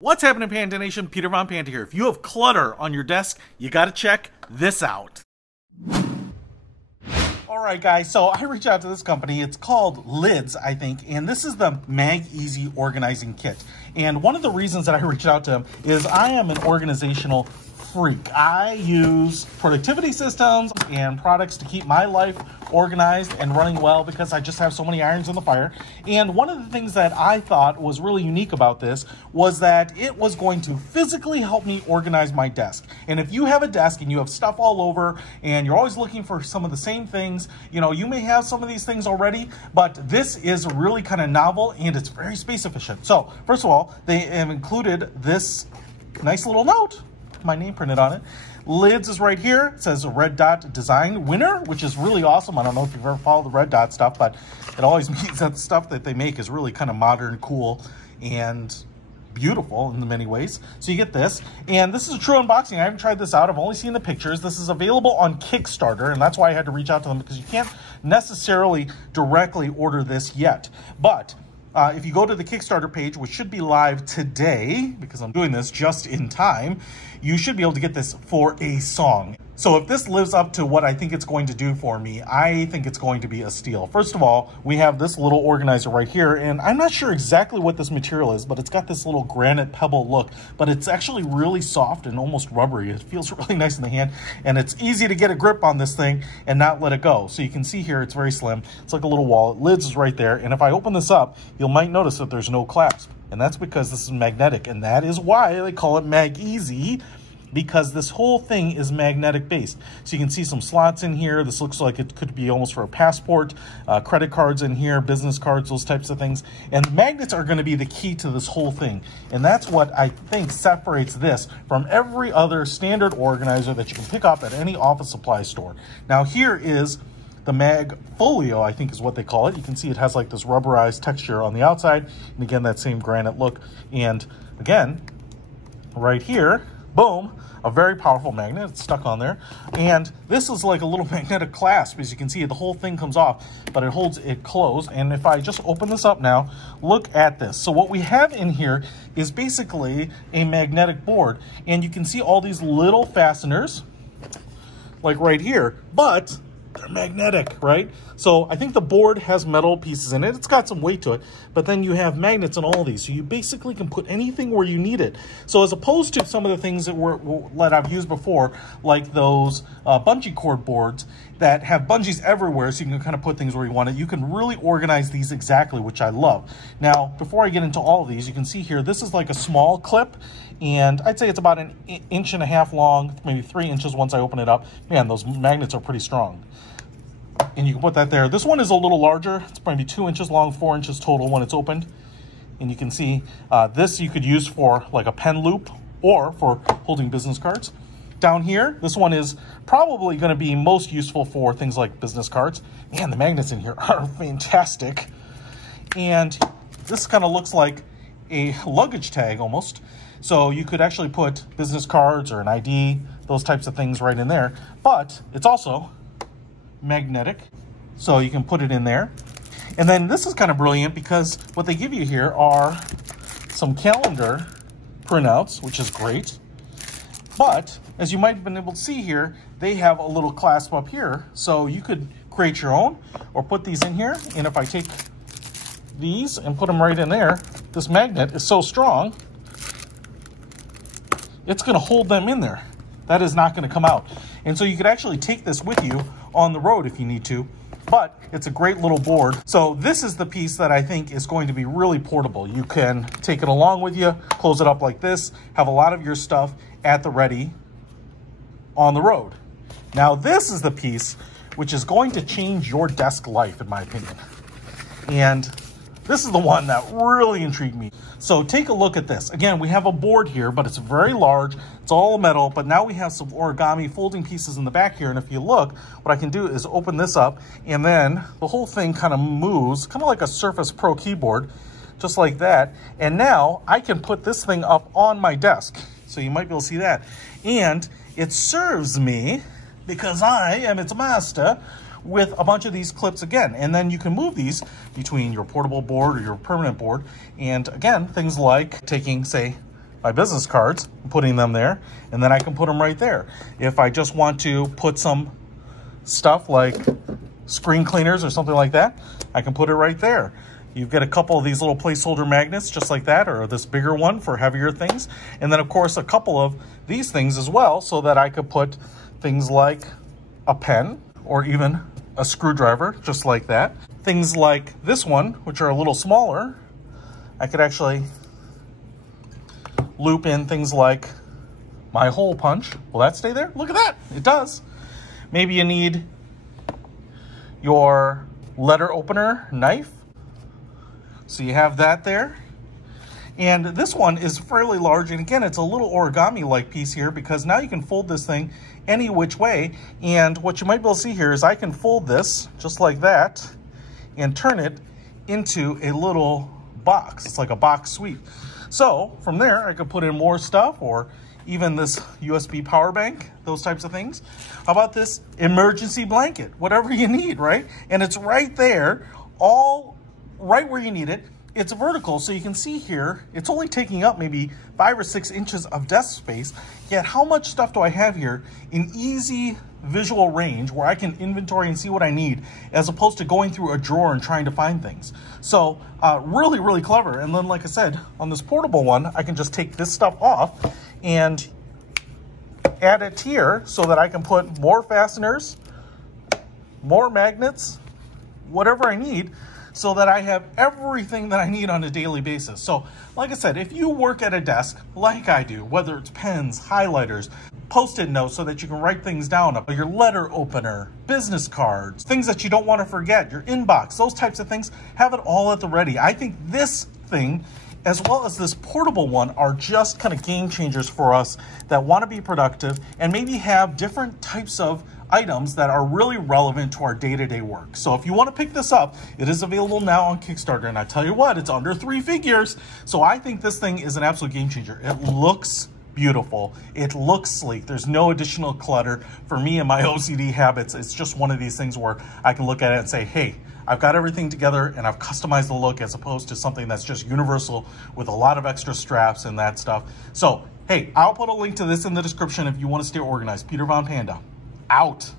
What's happening, Panda Nation? Peter Von Panda here. If you have clutter on your desk, you gotta check this out. Alright guys, so I reached out to this company. It's called Lids, I think, and this is the MagEasy organizing kit. And one of the reasons that I reached out to them is I am an organizational freak. I use productivity systems and products to keep my life organized and running well because I just have so many irons in the fire. And one of the things that I thought was really unique about this was that it was going to physically help me organize my desk. And if you have a desk and you have stuff all over and you're always looking for some of the same things, you know, you may have some of these things already, but this is really kind of novel and it's very space efficient. So first of all, they have included this nice little note, my name printed on it. Lids is right here. It says a red dot design winner, which is really awesome. I don't know if you've ever followed the red dot stuff, but it always means that the stuff that they make is really kind of modern, cool, and beautiful in many ways. So you get this, and this is a true unboxing. I haven't tried this out. I've only seen the pictures. This is available on Kickstarter, and that's why I had to reach out to them because you can't necessarily directly order this yet. But if you go to the Kickstarter page, which should be live today, because I'm doing this just in time, you should be able to get this for a song. So if this lives up to what I think it's going to do for me, I think it's going to be a steal. First of all, we have this little organizer right here, and I'm not sure exactly what this material is, but it's got this little granite pebble look, but it's actually really soft and almost rubbery. It feels really nice in the hand, and it's easy to get a grip on this thing and not let it go. So you can see here, it's very slim. It's like a little wallet. Lids is right there, and if I open this up, you might notice that there's no clasp, and that's because this is magnetic, and that is why they call it MagEasy, because this whole thing is magnetic based. So you can see some slots in here. This looks like it could be almost for a passport, credit cards in here, business cards, those types of things. And the magnets are going to be the key to this whole thing. And that's what I think separates this from every other standard organizer that you can pick up at any office supply store. Now here is the Folio, I think is what they call it. You can see it has like this rubberized texture on the outside. And again, that same granite look. And again, right here, boom, a very powerful magnet. It's stuck on there. And this is like a little magnetic clasp. As you can see, the whole thing comes off, but it holds it closed. And if I just open this up now, look at this. So what we have in here is basically a magnetic board. And you can see all these little fasteners, like right here, but they're magnetic, right? So I think the board has metal pieces in it. It's got some weight to it, but then you have magnets on all these. So you basically can put anything where you need it. So as opposed to some of the things that I've used before, like those bungee cord boards that have bungees everywhere, so you can kind of put things where you want it, you can really organize these exactly, which I love. Now, before I get into all of these, you can see here, this is like a small clip, and I'd say it's about an 1.5 inches long, maybe 3 inches once I open it up. Man, those magnets are pretty strong. And you can put that there. This one is a little larger. It's maybe 2 inches long, 4 inches total when it's opened. And you can see this you could use for like a pen loop or for holding business cards. Down here, this one is probably going to be most useful for things like business cards. Man, the magnets in here are fantastic. And this kind of looks like a luggage tag almost. So you could actually put business cards or an ID, those types of things right in there. But it's also magnetic, so you can put it in there. And then this is kind of brilliant because what they give you here are some calendar printouts, which is great. But as you might have been able to see here, they have a little clasp up here, so you could create your own or put these in here. And if I take these and put them right in there, this magnet is so strong, it's going to hold them in there. That is not going to come out. And so you could actually take this with you on the road if you need to, but it's a great little board. So this is the piece that I think is going to be really portable. You can take it along with you, close it up like this, have a lot of your stuff at the ready on the road. Now this is the piece which is going to change your desk life, in my opinion. And this is the one that really intrigued me. So take a look at this. Again, we have a board here, but it's very large. It's all metal, but now we have some origami folding pieces in the back here. And if you look, what I can do is open this up, and then the whole thing kind of moves, kind of like a Surface Pro keyboard, just like that. And now I can put this thing up on my desk. So you might be able to see that. And it serves me, because I am its master, with a bunch of these clips again. And then you can move these between your portable board or your permanent board. And again, things like taking, say, my business cards, putting them there, and then I can put them right there. If I just want to put some stuff like screen cleaners or something like that, I can put it right there. You've got a couple of these little placeholder magnets just like that, or this bigger one for heavier things. And then of course a couple of these things as well, so that I could put things like a pen or even a screwdriver, just like that. Things like this one, which are a little smaller, I could actually loop in things like my hole punch. Will that stay there? Look at that, it does. Maybe you need your letter opener knife. So you have that there. And this one is fairly large. And again, it's a little origami-like piece here, because now you can fold this thing any which way. And what you might be able to see here is I can fold this just like that and turn it into a little box. It's like a box sweep. So from there, I could put in more stuff, or even this USB power bank, those types of things. How about this emergency blanket? Whatever you need, right? And it's right there, all right where you need it. It's vertical, so you can see here, it's only taking up maybe 5 or 6 inches of desk space. Yet how much stuff do I have here in easy visual range where I can inventory and see what I need, as opposed to going through a drawer and trying to find things. So really, really clever. And then like I said, on this portable one, I can just take this stuff off and add it here so that I can put more fasteners, more magnets, whatever I need, so that I have everything that I need on a daily basis. So like I said, if you work at a desk like I do, whether it's pens, highlighters, Post-it notes so that you can write things down, your letter opener, business cards, things that you don't want to forget, your inbox, those types of things, have it all at the ready. I think this thing, as well as this portable one, are just kind of game changers for us that want to be productive and maybe have different types of items that are really relevant to our day-to-day work. So if you want to pick this up, it is available now on Kickstarter, and I tell you what, it's under 3 figures. So I think this thing is an absolute game changer. It looks beautiful. It looks sleek. There's no additional clutter. For me and my OCD habits, it's just one of these things where I can look at it and say, hey, I've got everything together and I've customized the look, as opposed to something that's just universal with a lot of extra straps and that stuff. So, hey, I'll put a link to this in the description if you want to stay organized. Peter Von Panda, out.